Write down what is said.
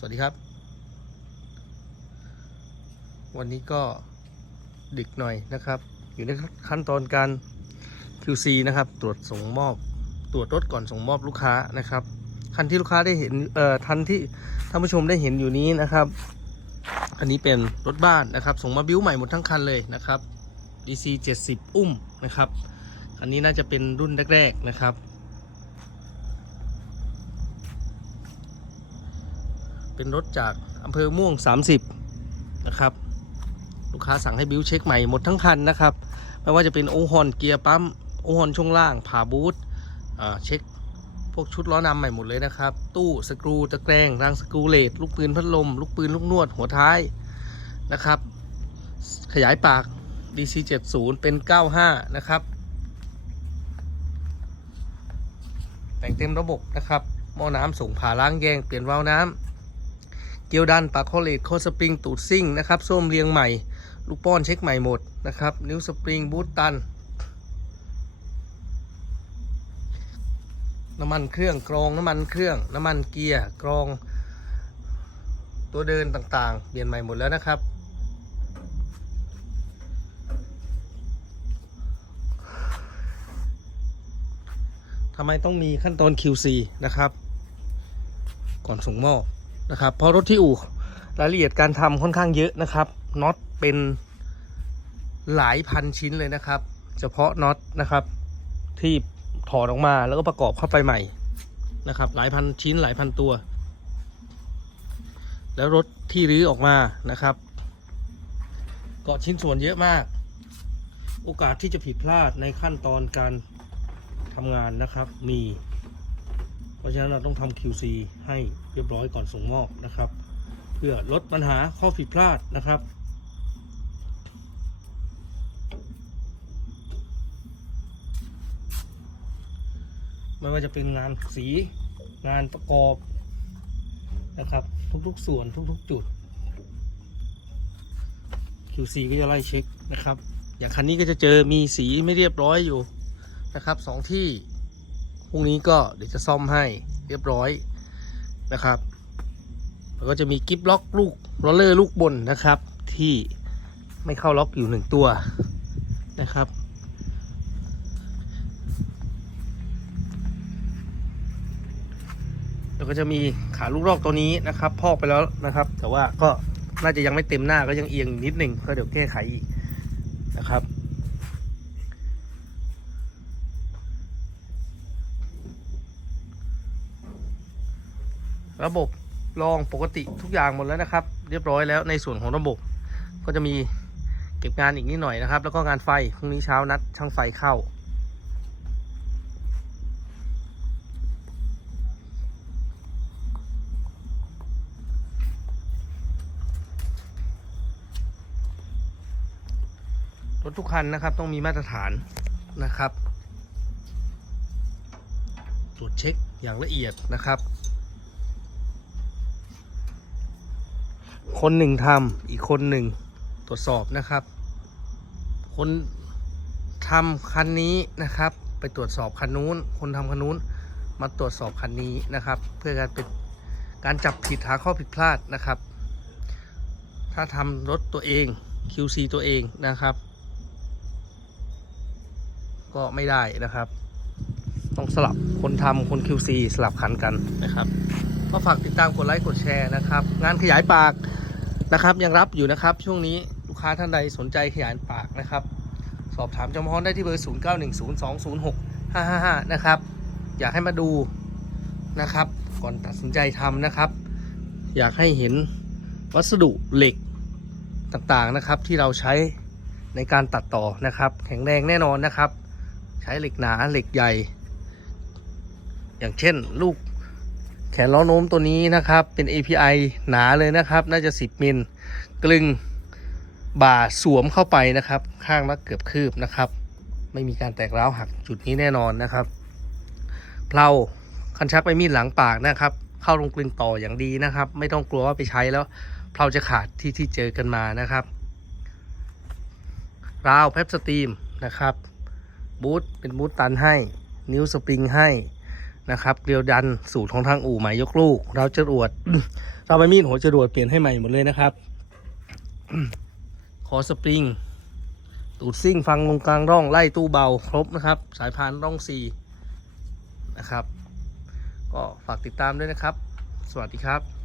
สวัสดีครับ วันนี้ก็ดึกหน่อยนะครับ อยู่ในขั้นตอนการ QC นะครับ ตรวจส่งมอบ ตรวจรถก่อนส่งมอบลูกค้านะครับ คันที่ลูกค้าได้เห็น เอ่อทันที่ท่านผู้ชมได้เห็นอยู่นี้นะครับ อันนี้เป็นรถบ้านนะครับ ส่งมาบิ้วใหม่หมดทั้งคันเลยนะครับ DC 70 อุ้มนะครับ อันนี้น่าจะเป็นรุ่นแรกๆนะครับ เป็นรถจากอำเภอม่วง 30 นะครับ ลูกค้าสั่งให้บิวเช็คใหม่หมดทั้งคันนะครับ ไม่ว่าจะเป็นโอฮอนเกียร์ปั๊มโอฮอนช่วงล่างผ่าบูทเช็คพวกชุดล้อนำใหม่หมดเลยนะครับ ตู้สกรูตะแกรงรางสกรูเลตลูกปืนพัดลม ลูกปืนลูกนวดหัวท้ายนะครับ ขยายปาก DC 70เป็น 95 นะครับ แต่งเต็มระบบนะครับหม้อน้ำส่งผ่าล้างแยงเปลี่ยนวาล์วน้ำ เกียวดันปากโคเลตโคสปริงตูดซิ่งนะครับส้มเรียงใหม่ ลูกป้อนเช็คใหม่หมดนะครับ นิ้วสปริงบูตตัน น้ำมันเครื่องกรองน้ำมันเครื่อง น้ำมันเกียร์กรอง ตัวเดินต่างๆ เปลี่ยนใหม่หมดแล้วนะครับทำไมต้องมีขั้นตอน QC นะครับ ก่อนส่งมอบ นะครับเพราะรถที่อู่รายละเอียดการทำค่อนข้างเยอะนะครับน็อตเป็นหลายพันชิ้นเลยนะครับ เฉพาะน็อตนะครับ ที่ถอดออกมาแล้วก็ประกอบเข้าไปใหม่นะครับ หลายพันชิ้นหลายพันตัว แล้วรถที่รื้อออกมานะครับก็ชิ้นส่วนเยอะมาก โอกาสที่จะผิดพลาดในขั้นตอนการทำงานนะครับมี เพราะฉะนั้นเราต้องทำ QC ให้เรียบร้อยก่อนส่งมอบนะครับ เพื่อลดปัญหาข้อผิดพลาดนะครับไม่ว่าจะเป็นงานสีงานประกอบนะครับ ทุกๆส่วนทุกๆจุด QC ก็จะไล่เช็คนะครับ อย่างคันนี้ก็จะเจอมีสีไม่เรียบร้อยอยู่นะครับสองที่ พรุ่งนี้ก็เดี๋ยวจะซ่อมให้เรียบร้อยนะครับแล้วก็จะมีกิฟล็อกลูกโรลเลอร์ลูกบนนะครับ ที่ไม่เข้าล็อกอยู่หนึ่งตัวนะครับแล้วก็จะมีขาลูกรอกตัวนี้นะครับ พอกไปแล้วนะครับ แต่ว่าก็น่าจะยังไม่เต็มหน้าก็ยังเอียงนิดหนึ่งก็เดี๋ยวแก้ไขอีกนะครับ ระบบรองปกติทุกอย่างหมดแล้วนะครับ เรียบร้อยแล้วในส่วนของระบบ ก็จะมีเก็บงานอีกนิดหน่อยนะครับ แล้วก็งานไฟพรุ่งนี้เช้านัดช่างไฟเข้า รถทุกคันนะครับต้องมีมาตรฐานนะครับ ตรวจเช็คอย่างละเอียดนะครับ คนหนึ่งทำอีกคนหนึ่งตรวจสอบนะครับ คนทำคันนี้นะครับ ไปตรวจสอบคันนู้น คนทำคันนู้นมาตรวจสอบคันนี้นะครับ เพื่อการเป็นการจับผิดหาข้อผิดพลาดนะครับ ถ้าทำรถตัวเอง QC ตัวเองนะครับ ก็ไม่ได้นะครับ ต้องสลับคนทำคน QC สลับคันกันนะครับ ก็ฝากติดตามกดไลค์กดแชร์นะครับ งานขยายปาก นะครับ ยังรับอยู่นะครับ ช่วงนี้ลูกค้าท่านใดสนใจขยายปากนะครับ สอบถามจำฮอนได้ที่เบอร์ 0910206555 นะครับ อยากให้มาดูนะครับ ก่อนตัดสินใจทำนะครับ อยากให้เห็นวัสดุเหล็กต่างๆนะครับ ที่เราใช้ในการตัดต่อนะครับ แข็งแรงแน่นอนนะครับ ใช้เหล็กหนาเหล็กใหญ่ อย่างเช่น ลูก แขนล้อโน้มตัวนี้นะครับ เป็น API หนาเลยนะครับ น่าจะ 10 มิลกลึงบ่าสวมเข้าไปนะครับ ข้างละเกือบคืบนะครับ ไม่มีการแตกร้าวหักจุดนี้แน่นอนนะครับเพลาคันชักไปมีดหลังปากนะครับ เข้าลงกลึงต่ออย่างดีนะครับ ไม่ต้องกลัวว่าไปใช้แล้วเพลาจะขาดที่ที่เจอกันมานะครับราวแพปสตรีมนะครับบูทเป็นบูทตันให้ นิ้วสปริงให้ นะครับเกลียวดันสูตรของทางอู่ใหม่ยกลูก เราจะรวด เราไปมีดหัวจรวดเปลี่ยนให้ใหม่หมดเลยนะครับ คอสปริง ตูดซิ่งฟังลงกลางร่องไล่ตู้เบาครบนะครับ สายพานร่องซีนะครับ ก็ฝากติดตามด้วยนะครับ สวัสดีครับ